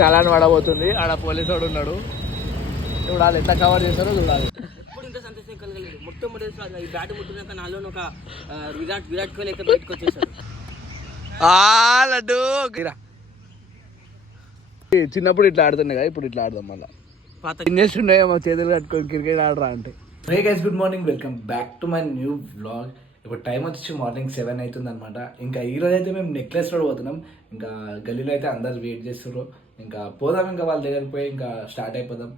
చాలా పడబోతుంది. ఆడ పోలీసు వాడు ఉన్నాడు. చూడాలి ఎట్లా కవర్ చేస్తారో చూడాలి. ఇప్పుడు ఇంత సంతోషం కలగలేదు. మొట్టమొదటి ఈ బ్యాట్ ముట్టినాక నాలో ఒక విరాట్ కోహ్లీ అయితే బయటకు వచ్చేసాడు. లడ్డు చిన్నప్పుడు ఇట్లా ఆడుతుండే కదా, ఇప్పుడు ఇట్లా ఆడదాం. మళ్ళీ ఏం చేస్తుండే మా చేతులు కట్టుకొని క్రికెట్ ఆడరా అంటే. Hey guys, good morning, welcome back to my new vlog. ఇప్పుడు టైం వచ్చి మార్నింగ్ 7 అవుతుంది అనమాట. ఇంకా ఈరోజు అయితే మేము నెక్లెస్ రోడ్ పోతున్నాం. ఇంకా గల్లీలో అయితే అందరు వెయిట్ చేస్తున్నారు. ఇంకా పోదాం, ఇంకా వాళ్ళ దగ్గరికి పోయి ఇంకా స్టార్ట్ అయిపోదాం.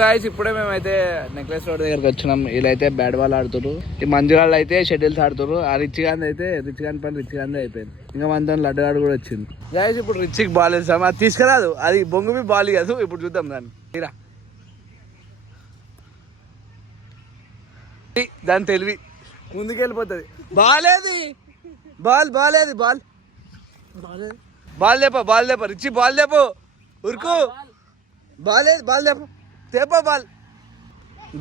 గాయ్స్, ఇప్పుడే మేమైతే నెక్లెస్ రోడ్ దగ్గరకు వచ్చినాం. వీళ్ళైతే బ్యాట్ బాల్ ఆడుతున్నారు. ఈ మంజుగాళ్ళు అయితే షటిల్స్ ఆడుతున్నారు. ఆ రిచ్ గాంధీ అయితే రిచ్ గాంధీ పని రిచ్ గాంధీ అయిపోయింది. ఇంకా మనతో లడ్డుగాడు కూడా వచ్చింది. గాయ్స్, ఇప్పుడు రిచ్కి బాల్ వేస్తాం. అది తీసుకురాదు, అది బొంగుమి బాల్ కాదు. ఇప్పుడు చూద్దాం దాన్ని. తీరా దాని తెలివి ముందుకెళ్ళిపోతుంది. బాలేది బాల్ బాలేది బాల్ బాల్ లేప రిచి బాల్ లేపో ఉరుకు బాల్ లేపో తేపో బాల్.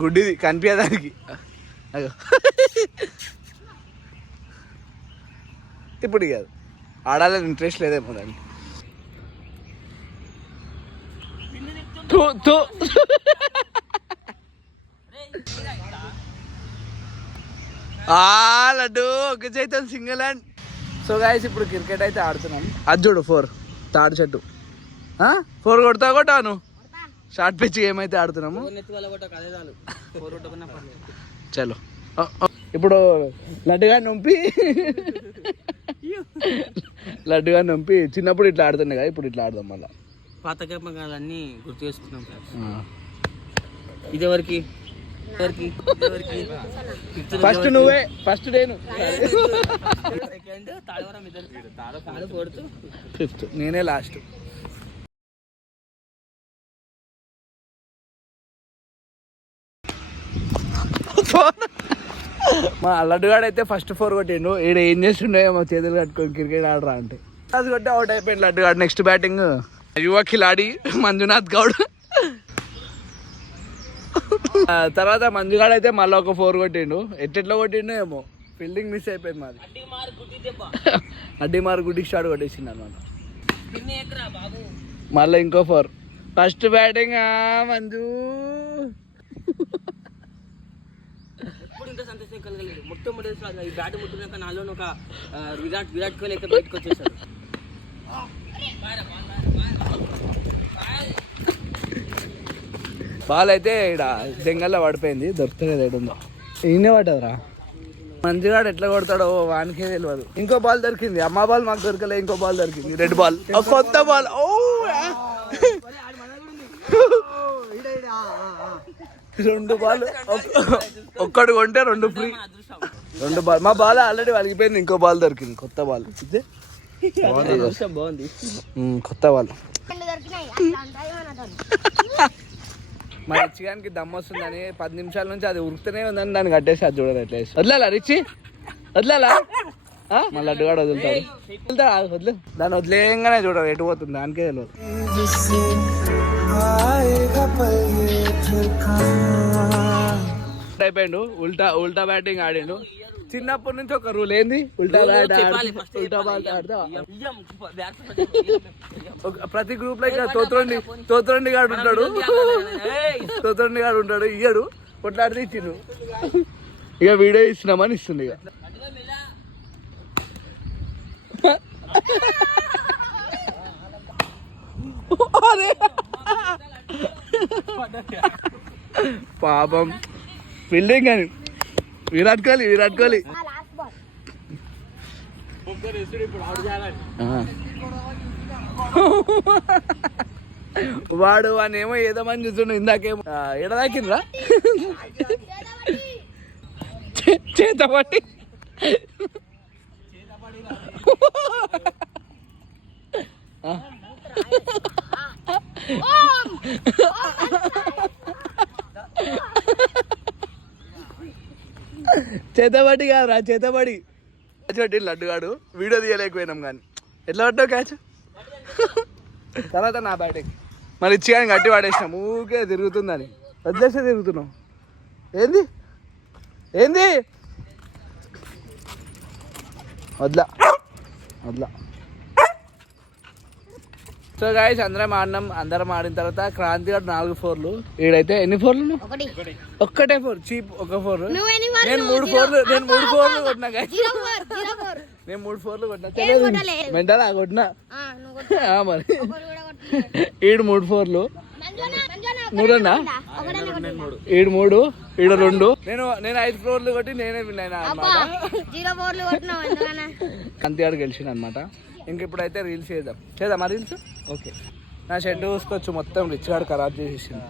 గుడ్డిది కనిపించడానికి. ఇప్పుడు కాదు, ఆడాలని ఇంట్రెస్ట్ లేదేమో దానికి. లడ్డు ఒక Chaitan single hand. So guys, ఇప్పుడు క్రికెట్ అయితే ఆడుతున్నాం. అది చూడు 4 తాడు చెట్టు 4 కొట్టాను. షార్ట్ పిచ్ ఏమైతే ఆడుతున్నాము. చలో ఇప్పుడు లడ్డుగా నొంపి చిన్నప్పుడు ఇట్లా ఆడుతుండే కదా, ఇప్పుడు ఇట్లా ఆడదాం. మళ్ళీ పాత జ్ఞాపకాలన్నీ గుర్తు చేసుకున్నాం. ఇదివరకు ఫస్ట్ నువ్వే, ఫస్ట్ నేను, ఫిఫ్త్ నేనే లాస్ట్. మా లడ్డుగాడు అయితే ఫస్ట్ 4 కొట్టిండు. ఈడ ఏం చేస్తుండే మా చేతులు కట్టుకొని క్రికెట్ ఆడరా అంటే అది కొట్టి అవుట్ అయిపోయింది లడ్డుగాడు. నెక్స్ట్ బ్యాటింగ్ యువ ఖిలాడి మంజునాథ్ గౌడ్. తర్వాత మంజుగాడు అయితే మళ్ళీ ఒక 4 కొట్టిండు. ఎట్లా కొట్టిండు ఏమో, ఫీల్డింగ్ మిస్ అయిపోయింది మాది. అడ్డి మారు గుడ్డికి స్టార్ట్ కొట్టేసింది అనమాట. మళ్ళీ ఇంకో 4. First batting Manju. ఎప్పుడు ఇంత సంతోషం కలగలేదు. మొట్టమొదటి ఈ బ్యాట్ ముట్టినాక నాలో ఒక విరాట్ కోహ్లీ అయితే బయటకు వచ్చేసాడు. బాల్ అయితే ఇక్కడ జంగల్లో పడిపోయింది, దొరుకుతుంది. ఏడుందో ఈయనే పడ్డదిరా. మంచిగా ఎట్లా కొడతాడో వానికే తెలియదు. ఇంకో బాల్ దొరికింది. అమ్మ బాల్ మాకు దొరకలే, ఇంకో బాల్ దొరికింది. రెడ్ బాల్, కొత్త బాల్. ఓ 2 బాల్, ఒక్కడు కొంటే 2 ఫ్రీ. 2 బాల్. మా బాల్ ఆల్రెడీ వలిగిపోయింది. ఇంకో బాల్ దొరికింది, కొత్త బాల్. బాగుంది, కొత్త బాల్. మా రిచ్చిగానికి దమ్ వస్తుందని 10 నిమిషాల నుంచి అది ఉరుకుతూనే ఉందని దాన్ని కట్టేసి అది చూడదు. ఎట్లా వదిలేలా రిచి, వదిలేలా? మళ్ళీ అడ్డుగాడు వదులుతాడు. వదిలే దాన్ని వదిలేయంగానే చూడరు ఎటు పోతుంది, దానికే తెలియదు. అయిపోయిండు. ఉల్టా బ్యాటింగ్ ఆడిండు. చిన్నప్పటి నుంచి ఒక రూల్ ఏంది, ఉల్టా బాల్ ఆడతా. ప్రతి గ్రూప్ లో తోతరండి గాడు ఉంటాడు. ఇయ్యడు, కొట్లాడితే ఇచ్చిండు. ఇక వీడియో ఇస్తున్నామని ఇస్తుంది. ఇక పాపం ఫీల్డింగ్ అని విరాట్ కోహ్లీ వాడు వానేమో ఏదో మంది చూస్తుండు. ఇందాకేమో ఎడదాకిండ్రా చేతబడి. చేతబడి కాదురా, చేతబడి కొట్టి లడ్డుగాడు. వీడియో తీయలేకపోయినాం కానీ ఎట్లా పట్టావు క్యాచ్. తర్వాత నా బ్యాటింగ్ మరి ఇచ్చి కానీ గట్టి పడేసినాం. ఊకే తిరుగుతుందని వదిలేస్తే తిరుగుతున్నాం. ఏంది వద్లా అట్లా. సో గాయస్ అందరం ఆడిన తర్వాత క్రాంతి గారు 4 4లు. ఈడైతే ఎన్ని 4లు? ఒక్కటే 4 చీప్. ఒక 4. నేను 3 4లు కొట్టినా గాయస్. నేను 3 4లు కొట్టినా. మెంటల్ కొట్టినా మరి. ఈడు 3 4లు. 3 ఈడు 3 ఈడు 2. నేను 5 4లు కొట్టి నేనే విన్ అయినా అనమాట. క్రాంతి గారు గెలిచిండు అనమాట. ఇంక ఇప్పుడైతే రీల్స్ చేద్దామా రీల్స్? ఓకే. నా షెడ్ చూసుకోవచ్చు మొత్తం రిచ్ గారు ఖరాబ్ చేసేసింది.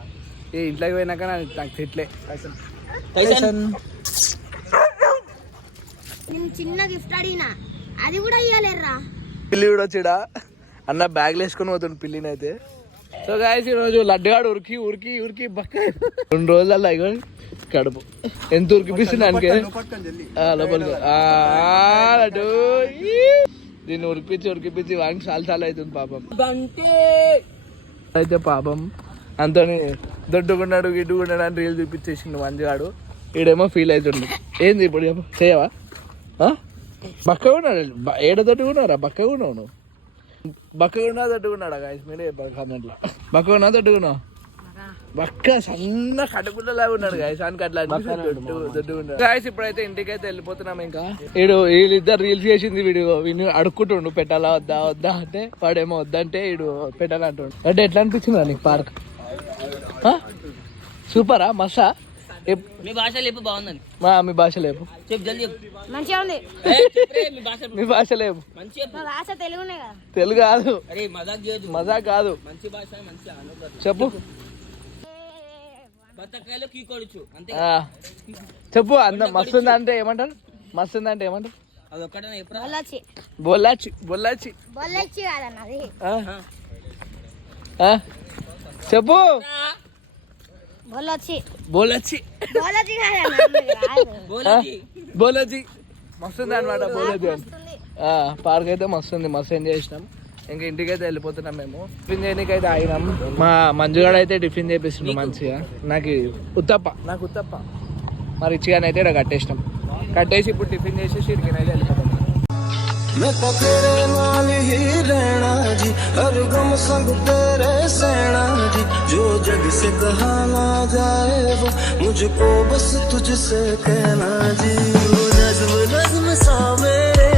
ఈ ఇంట్లోకి పోయినాక నాకు తిట్లే. చిన్న గిఫ్ట్ అడిగినా అది కూడా ఇవ్వలేరా. పిల్లి కూడా వచ్చిడా అన్న బ్యాగ్లు వేసుకొని పోతుంది పిల్లిని అయితే. సో గాయస్ ఈరోజు లడ్డుగాడు ఉరికి ఉరికి ఉరికి బక్క 2 రోజులలో ఇగో కడుపు ఎంత ఉరికిపిస్తుంది దానికి లోపలికి. లడ్డు దీన్ని ఉరికిపించి వానికి చాలా అవుతుంది పాపం. అయితే పాపం అంతని దొడ్డుకున్నాడు గిడ్డుకున్నాడు అని రీల్ చూపించేసిండు మంచిగాడు. ఈడేమో ఫీల్ అవుతుండు. ఏంది ఇప్పుడు చేయవా? బక్కగా ఉన్నాడు. ఏడ దొడ్డుకున్నారా? బక్కగా ఉన్నావు నువ్వు. బక్కగా ఉన్నా దొడ్డుకున్నాడా గాయస్? మీరే కామెంట్లో బక్కగా ఉన్నా దొడ్డుకున్నావు? బక్క సన్న కడుపుల్లలాగా ఉన్నాడు గాయస్. అని అట్లా దొడ్డుకున్నాడు గాయస్. ఇప్పుడైతే ఇంటికైతే వెళ్ళిపోతున్నాం. ఇంకా వీళ్ళిద్దరు రీల్స్ చేసింది వీడు అడుక్కుంటుండు పెట్టాలా వద్దా అంటే వాడేమో వద్దంటే వీడు పెట్టాలంటుండు. అంటే ఎట్లా అనిపించిందా నీకు పార్క్? సూపరా? మస్సా? మీ భాష లేపు బాగుందని. మీ భాష లేపు చెప్పు జల్దీ చెప్పు. మంచిగా ఉంది. మీ భాష లేపు. తెలుగు కాదు. మజాక్ కాదు. మంచి భాష మంచి చెప్పు. బతకాయలో కీకోడుచు అంతే. చెప్పు. అంత మస్తుందా అంటే ఏమంటారు? మస్తుందా అంటే ఏమంటారు? అది ఒక్కటే బొల్లాచి చెప్పు. బోలజీ మస్తుంది అనమాట. బోలజీ అని పార్క్ అయితే మస్తుంది. మస్తు ఎంజాయ్ చేసినాం. ఇంకా ఇంటికైతే వెళ్ళిపోతున్నాం. మేము టిఫిన్ చేయడానికి అయితే ఆగినాం. మా మంజుగాడు అయితే టిఫిన్ చేపిస్తుండు మంచిగా. నాకు ఉత్తప్ప మరి ఇచ్చిగానే అయితే ఇక్కడ కట్టేసి ఇప్పుడు టిఫిన్ చేసేసి ఇక్కడైతే వెళ్ళిపోతాం. मैं तो तेरे नाल ही रहना जी, हर गम संग तेरे सहना जी, जो जग से कहा ना जाए वो मुझको बस तुझसे कहना जी, नज़्म नज़्म सा मेरे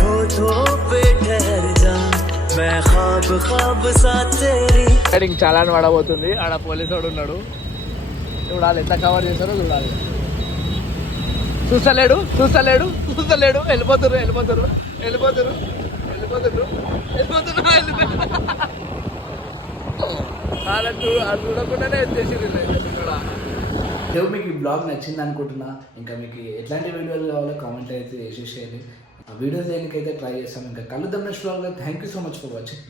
होठों पे ठहर जा, मैं ख्वाब ख्वाब सा तेरी. చాలా పడబోతుంది. ఆడ పోలీసు వాడు ఉన్నాడు. చూడాలి ఎంత కవర్ చేశారో చూడాలి. చూస్తలేడు. వెళ్ళిపోతురు. అది చూడకుండానే వచ్చేసింది. మీకు ఈ బ్లాగ్ నచ్చింది అనుకుంటున్నా. ఇంకా మీకు ఎట్లాంటి వీడియోలు కావాలో కామెంట్ అయితే చేసేసేయండి. ఆ వీడియోస్ దేనికైతే ట్రై చేస్తాం. ఇంకా కలుద్దాం నెక్స్ట్ బ్లాగ్లో. Thank you so much for watching.